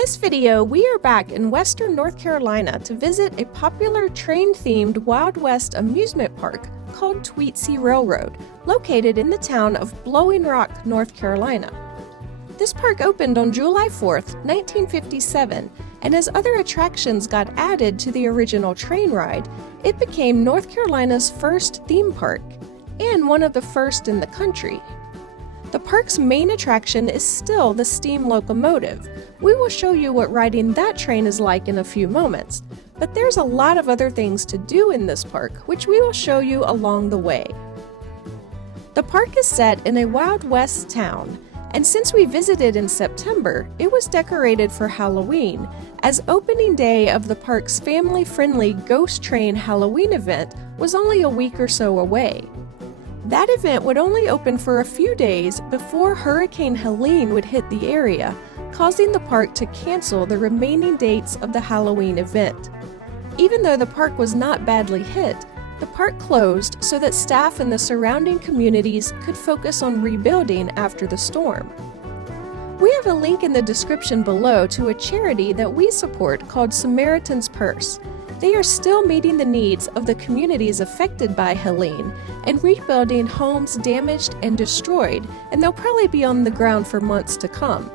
In this video, we are back in western North Carolina to visit a popular train-themed Wild West amusement park called Tweetsie Railroad, located in the town of Blowing Rock, North Carolina. This park opened on July 4th, 1957, and as other attractions got added to the original train ride, it became North Carolina's first theme park, and one of the first in the country. The park's main attraction is still the steam locomotive. We will show you what riding that train is like in a few moments, but there's a lot of other things to do in this park, which we will show you along the way. The park is set in a Wild West town, and since we visited in September, it was decorated for Halloween, as opening day of the park's family-friendly Ghost Train Halloween event was only a week or so away. That event would only open for a few days before Hurricane Helene would hit the area, causing the park to cancel the remaining dates of the Halloween event. Even though the park was not badly hit, the park closed so that staff in the surrounding communities could focus on rebuilding after the storm. We have a link in the description below to a charity that we support called Samaritan's Purse. They are still meeting the needs of the communities affected by Helene and rebuilding homes damaged and destroyed, and they'll probably be on the ground for months to come.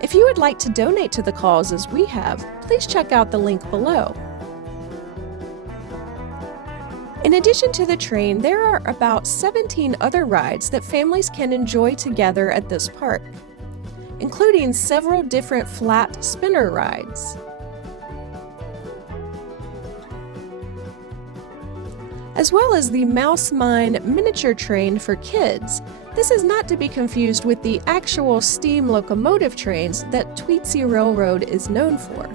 If you would like to donate to the cause as we have, please check out the link below. In addition to the train, there are about 17 other rides that families can enjoy together at this park, including several different flat spinner rides. As well as the Mouse Mine miniature train for kids. This is not to be confused with the actual steam locomotive trains that Tweetsie Railroad is known for.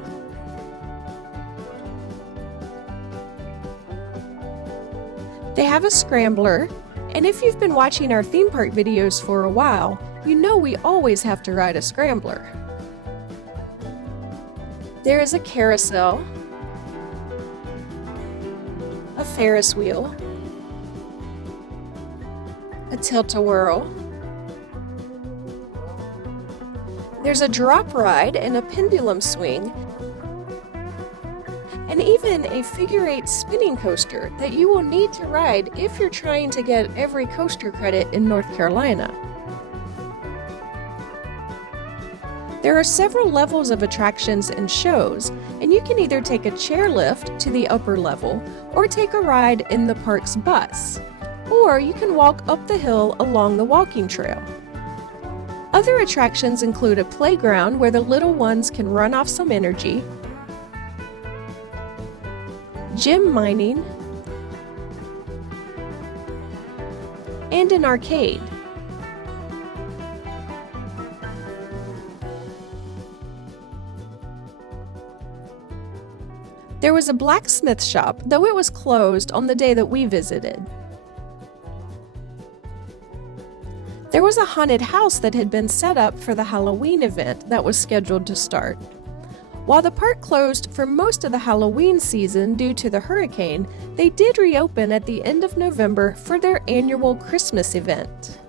They have a scrambler, and if you've been watching our theme park videos for a while, you know we always have to ride a scrambler. There is a carousel, a Ferris wheel, a tilt-a-whirl. There's a drop ride and a pendulum swing, and even a figure-8 spinning coaster that you will need to ride if you're trying to get every coaster credit in North Carolina. There are several levels of attractions and shows, and you can either take a chairlift to the upper level or take a ride in the park's bus, or you can walk up the hill along the walking trail. Other attractions include a playground where the little ones can run off some energy, gem mining, and an arcade. There was a blacksmith shop, though it was closed on the day that we visited. There was a haunted house that had been set up for the Halloween event that was scheduled to start. While the park closed for most of the Halloween season due to the hurricane, they did reopen at the end of November for their annual Christmas event.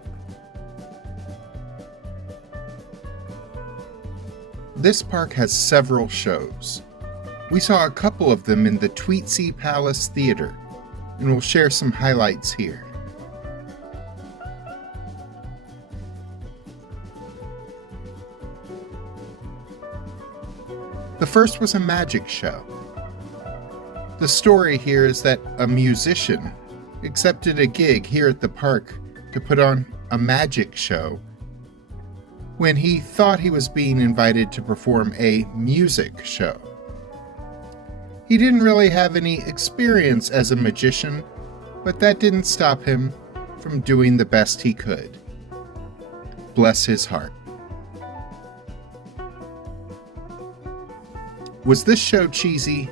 This park has several shows. We saw a couple of them in the Tweetsie Palace Theater, and we'll share some highlights here. The first was a magic show. The story here is that a musician accepted a gig here at the park to put on a magic show when he thought he was being invited to perform a music show. He didn't really have any experience as a magician, but that didn't stop him from doing the best he could. Bless his heart. Was this show cheesy?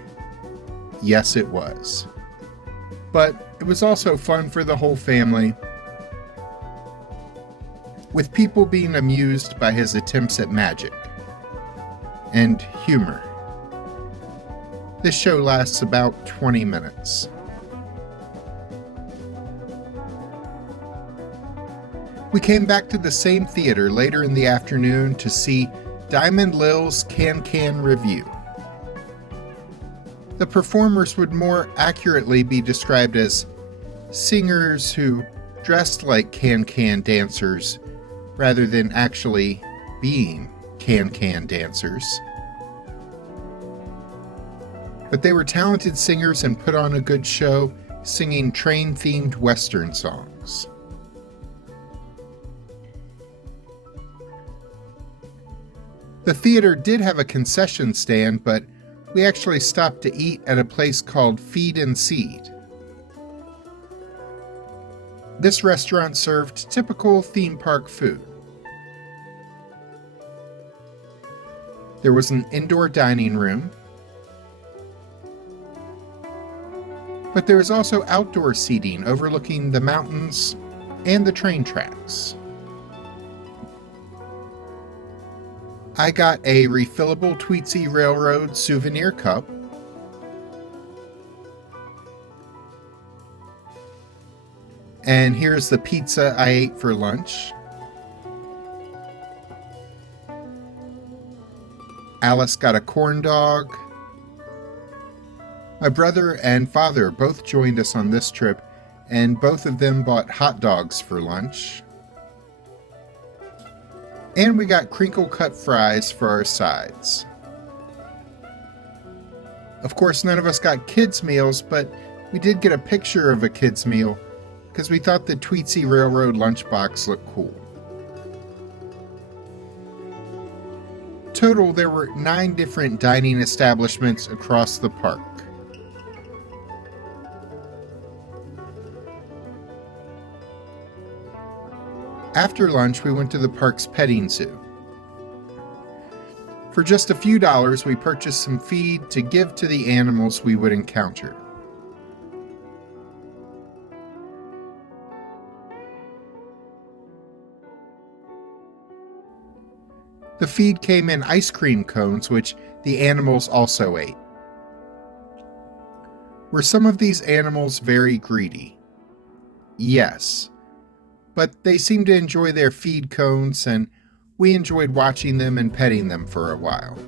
Yes, it was. But it was also fun for the whole family, with people being amused by his attempts at magic and humor. This show lasts about 20 minutes. We came back to the same theater later in the afternoon to see Diamond Lil's Can Review. The performers would more accurately be described as singers who dressed like can dancers rather than actually being can dancers. But they were talented singers and put on a good show, singing train-themed Western songs. The theater did have a concession stand, but we actually stopped to eat at a place called Feed and Seed. This restaurant served typical theme park food. There was an indoor dining room, but there was also outdoor seating overlooking the mountains and the train tracks. I got a refillable Tweetsie Railroad souvenir cup, and here's the pizza I ate for lunch. Alice got a corn dog. My brother and father both joined us on this trip, and both of them bought hot dogs for lunch. And we got crinkle-cut fries for our sides. Of course, none of us got kids' meals, but we did get a picture of a kids' meal because we thought the Tweetsie Railroad lunchbox looked cool. Total, there were 9 different dining establishments across the park. After lunch, we went to the park's petting zoo. For just a few dollars, we purchased some feed to give to the animals we would encounter. The feed came in ice cream cones, which the animals also ate. Were some of these animals very greedy? Yes. But they seemed to enjoy their feed cones, and we enjoyed watching them and petting them for a while.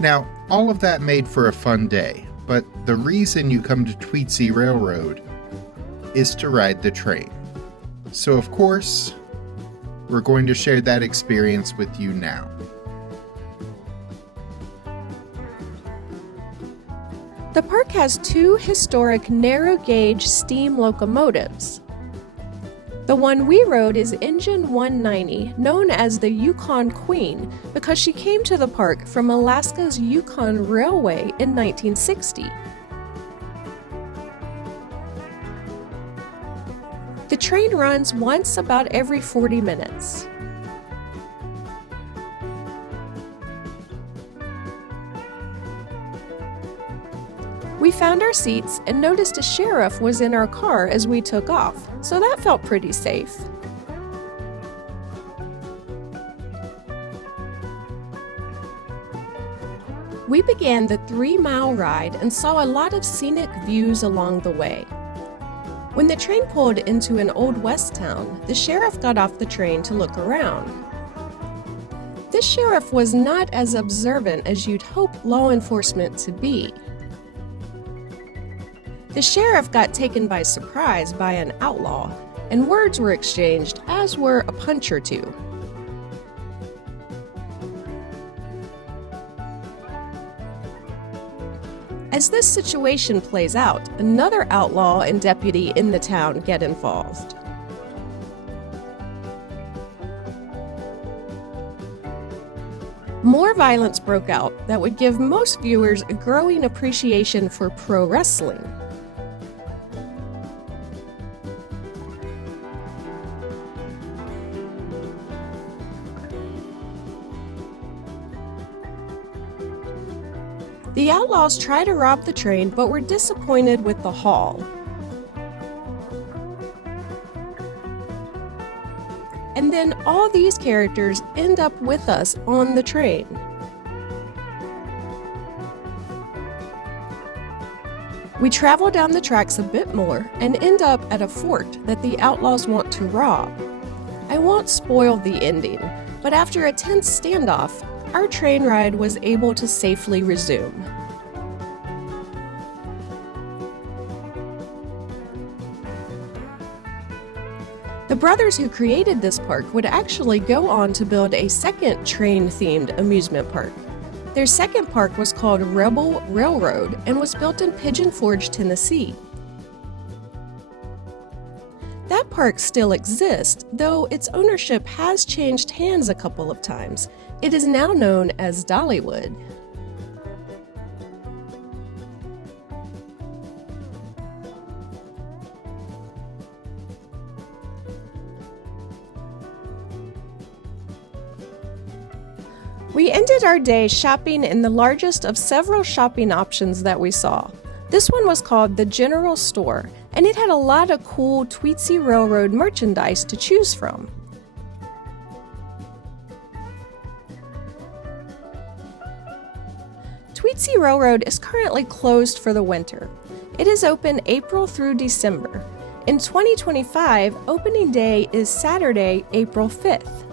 Now, all of that made for a fun day, but the reason you come to Tweetsie Railroad is to ride the train. So of course, we're going to share that experience with you now. The park has 2 historic narrow-gauge steam locomotives. The one we rode is Engine 190, known as the Yukon Queen, because she came to the park from Alaska's Yukon Railway in 1960. The train runs once about every 40 minutes. We found our seats and noticed a sheriff was in our car as we took off, so that felt pretty safe. We began the 3-mile ride and saw a lot of scenic views along the way. When the train pulled into an old west town, the sheriff got off the train to look around. This sheriff was not as observant as you'd hope law enforcement to be. The sheriff got taken by surprise by an outlaw, and words were exchanged, as were a punch or two. As this situation plays out, another outlaw and deputy in the town get involved. More violence broke out that would give most viewers a growing appreciation for pro wrestling. The outlaws tried to rob the train but were disappointed with the haul. and then all these characters end up with us on the train. We travel down the tracks a bit more and end up at a fort that the outlaws want to rob. I won't spoil the ending, but after a tense standoff, our train ride was able to safely resume. The brothers who created this park would actually go on to build a second train-themed amusement park. Their second park was called Rebel Railroad and was built in Pigeon Forge, Tennessee. That park still exists, though its ownership has changed hands a couple of times. It is now known as Dollywood. We ended our day shopping in the largest of several shopping options that we saw. This one was called the General Store, and it had a lot of cool Tweetsie Railroad merchandise to choose from. Tweetsie Railroad is currently closed for the winter. It is open April through December. In 2025, opening day is Saturday, April 5th.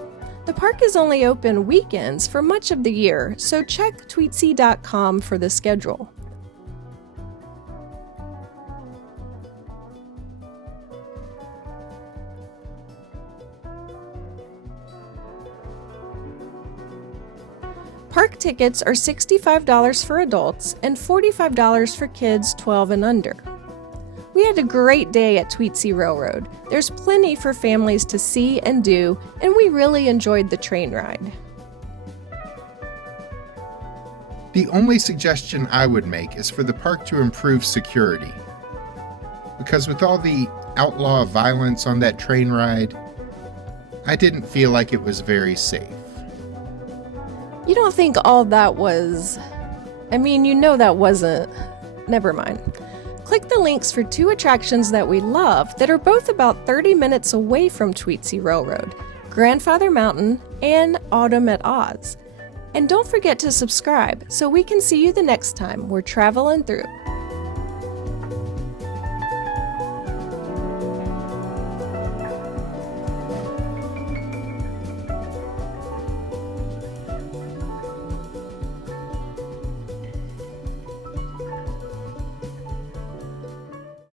The park is only open weekends for much of the year, so check Tweetsie.com for the schedule. Park tickets are $65 for adults and $45 for kids 12 and under. We had a great day at Tweetsie Railroad. There's plenty for families to see and do, and we really enjoyed the train ride. The only suggestion I would make is for the park to improve security. Because with all the outlaw violence on that train ride, I didn't feel like it was very safe. You don't think all that was... that wasn't... Never mind. Click the links for 2 attractions that we love that are both about 30 minutes away from Tweetsie Railroad, Grandfather Mountain and Autumn at Oz. And don't forget to subscribe so we can see you the next time we're traveling through.